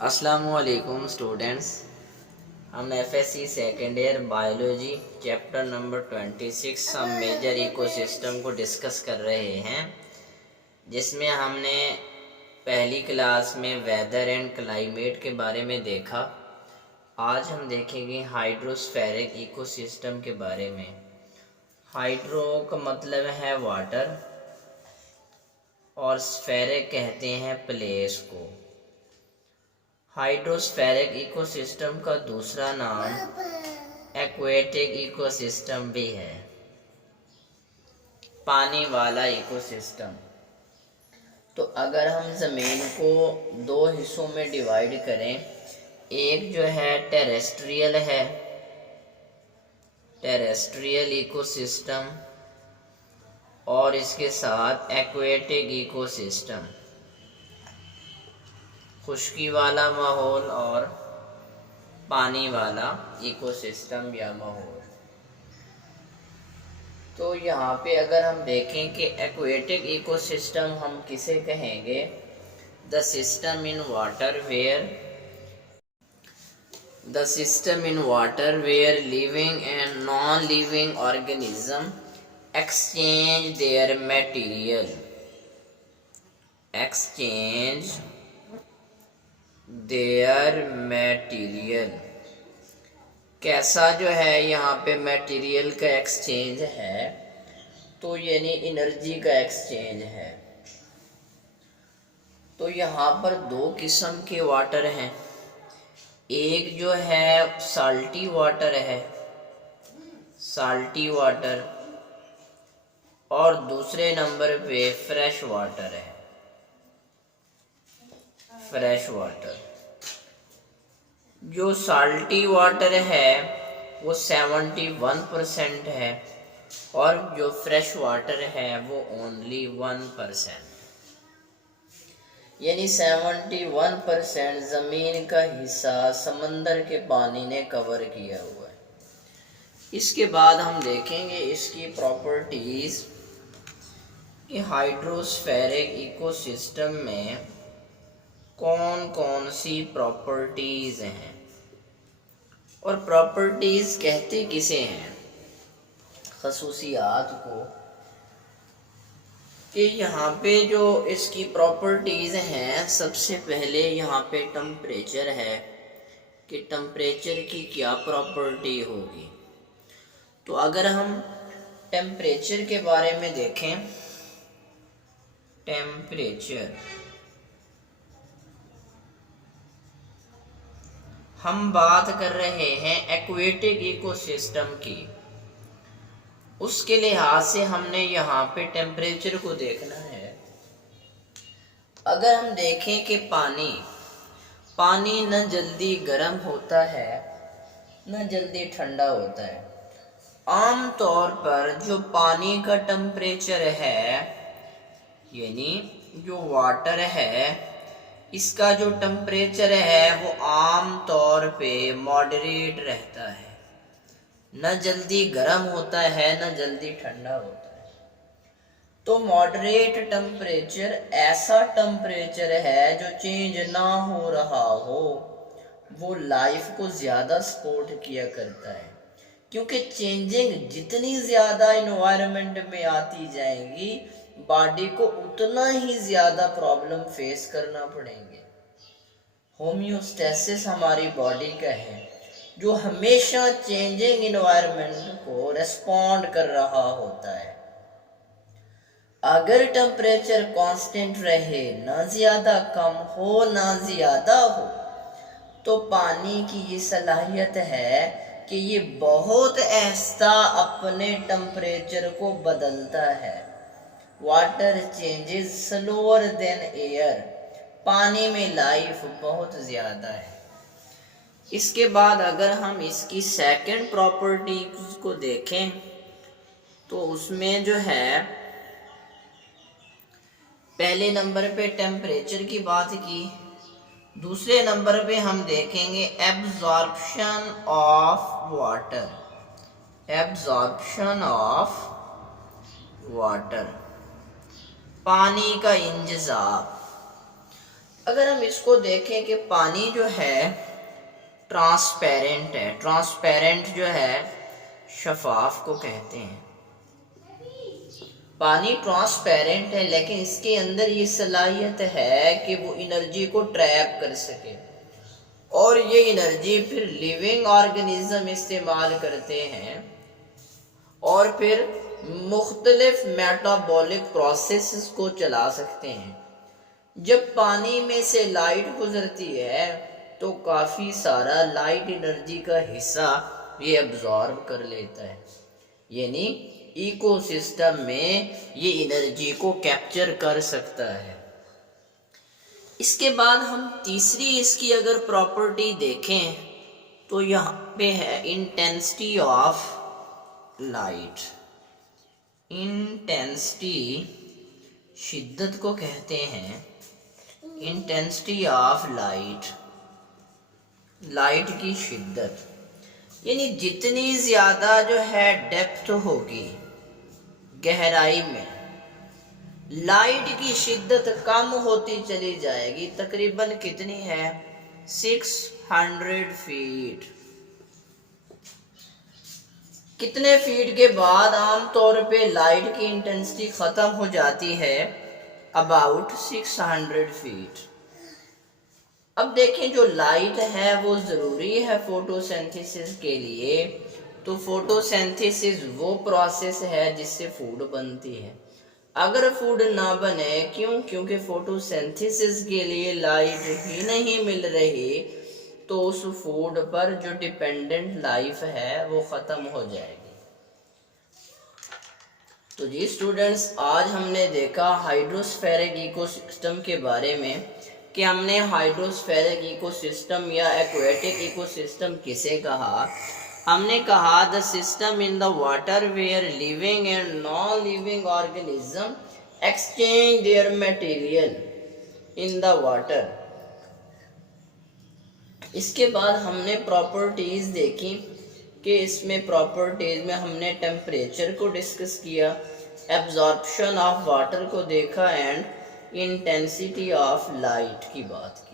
अस्सलामुअलैकुम स्टूडेंट्स। हम FSc second year biology chapter number 26 हम मेजर इकोसिस्टम को डिस्कस कर रहे हैं, जिसमें हमने पहली क्लास में वेदर एंड क्लाइमेट के बारे में देखा। आज हम देखेंगे हाइड्रोस्फेरिक इकोसिस्टम के बारे में। हाइड्रो का मतलब है वाटर और स्फेरिक कहते हैं प्लेस को। हाइड्रोस्फेरिक इकोसिस्टम का दूसरा नाम एक्वेटिक इकोसिस्टम भी है, पानी वाला इकोसिस्टम। तो अगर हम ज़मीन को दो हिस्सों में डिवाइड करें, एक जो है टेरेस्ट्रियल है, टेरेस्ट्रियल इकोसिस्टम, और इसके साथ एक्वेटिक इकोसिस्टम, खुश्की वाला माहौल और पानी वाला इकोसिस्टम या माहौल। तो यहाँ पे अगर हम देखें कि एक्वेटिक इकोसिस्टम हम किसे कहेंगे, the system in water where living and non living organism exchange their material. कैसा जो है यहाँ पे मटेरियल का एक्सचेंज है, तो यानी एनर्जी का एक्सचेंज है। तो यहाँ पर दो किस्म के वाटर हैं, एक जो है साल्टी वाटर है, साल्टी वाटर, और दूसरे नंबर पे फ्रेश वाटर है, फ्रेश वाटर। जो साल्टी वाटर है वो 71% है और जो फ्रेश वाटर है वो ओनली 1%, यानी 71% ज़मीन का हिस्सा समंदर के पानी ने कवर किया हुआ है। इसके बाद हम देखेंगे इसकी प्रॉपर्टीज़ कि हाइड्रोस्फेरिक इकोसिस्टम में कौन कौन सी प्रॉपर्टीज़ हैं, और प्रॉपर्टीज़ कहते किसे हैं, खसूसियात को। कि यहाँ पे जो इसकी प्रॉपर्टीज़ हैं, सबसे पहले यहाँ पे टेम्परेचर है कि टेम्परेचर की क्या प्रॉपर्टी होगी। तो अगर हम टेम्परेचर के बारे में देखें, टेम्परेचर हम बात कर रहे हैं एक्वेटिक इकोसिस्टम की, उसके लिहाज से हमने यहाँ पे टेम्परेचर को देखना है। अगर हम देखें कि पानी न जल्दी गर्म होता है न जल्दी ठंडा होता है। आम तौर पर जो पानी का टेम्परेचर है, यानी जो वाटर है, इसका जो टेम्परेचर है वो आम तौर पे मॉडरेट रहता है, न जल्दी गर्म होता है न जल्दी ठंडा होता है। तो मॉडरेट टेम्परेचर ऐसा टेम्परेचर है जो चेंज ना हो रहा हो, वो लाइफ को ज़्यादा सपोर्ट किया करता है, क्योंकि चेंजिंग जितनी ज़्यादा इन्वायरमेंट में आती जाएगी, बॉडी को उतना ही ज़्यादा प्रॉब्लम फेस करना पड़ेंगे। होम्योस्टेसिस हमारी बॉडी का है जो हमेशा चेंजिंग इन्वायरमेंट को रिस्पॉन्ड कर रहा होता है। अगर टेम्परेचर कांस्टेंट रहे, ना ज़्यादा कम हो ना ज़्यादा हो, तो पानी की ये सलाहियत है कि ये बहुत आहिस्ता अपने टेम्परेचर को बदलता है। Water changes slower then air, पानी में लाइफ बहुत ज़्यादा है। इसके बाद अगर हम इसकी सेकंड प्रॉपर्टी को देखें, तो उसमें जो है पहले नंबर पे टेम्परेचर की बात की, दूसरे नंबर पे हम देखेंगे absorption of water, absorption of water, पानी का इंतज़ाम। अगर हम इसको देखें कि पानी जो है ट्रांसपेरेंट है, ट्रांसपेरेंट जो है शफाफ को कहते हैं। पानी ट्रांसपेरेंट है लेकिन इसके अंदर ये सलाहियत है कि वो एनर्जी को ट्रैप कर सके और ये एनर्जी फिर लिविंग ऑर्गेनिज्म इस्तेमाल करते हैं और फिर मुख्तलिफ मेटाबॉलिक प्रोसेसेस को चला सकते हैं। जब पानी में से लाइट गुजरती है तो काफ़ी सारा लाइट एनर्जी का हिस्सा ये अब्जॉर्ब कर लेता है, यानी इकोसिस्टम में ये एनर्जी को कैप्चर कर सकता है। इसके बाद हम तीसरी इसकी अगर प्रॉपर्टी देखें तो यहाँ पे है इंटेंसिटी ऑफ लाइट। इंटेंसिटी शिद्दत को कहते हैं, इंटेंसिटी ऑफ लाइट, लाइट की शिद्दत, यानी जितनी ज़्यादा जो है डेप्थ होगी, गहराई में लाइट की शिद्दत कम होती चली जाएगी। तकरीबन कितनी है? 600 फीट। कितने फीट के बाद आमतौर पे लाइट की इंटेंसिटी ख़त्म हो जाती है? About 600 feet. अब देखें जो लाइट है वो ज़रूरी है फोटोसिंथेसिस के लिए। तो फोटोसिंथेसिस वो प्रोसेस है जिससे फूड बनती है। अगर फूड ना बने, क्योंकि फोटोसिंथेसिस के लिए लाइट ही नहीं मिल रही, तो उस फूड पर जो डिपेंडेंट लाइफ है वो ख़त्म हो जाएगी। तो जी स्टूडेंट्स, आज हमने देखा हाइड्रोस्फेरिक इकोसिस्टम के बारे में कि हमने हाइड्रोस्फेरिक इकोसिस्टम या एक्वेटिक इकोसिस्टम किसे कहा। हमने कहा the system in the water where living and non living organism exchange their material in the water. इसके बाद हमने प्रॉपर्टीज देखी कि इसमें प्रॉपर्टीज में हमने टेम्परेचर को डिस्कस किया, एब्जॉर्प्शन ऑफ वाटर को देखा एंड इंटेंसिटी ऑफ लाइट की बात की।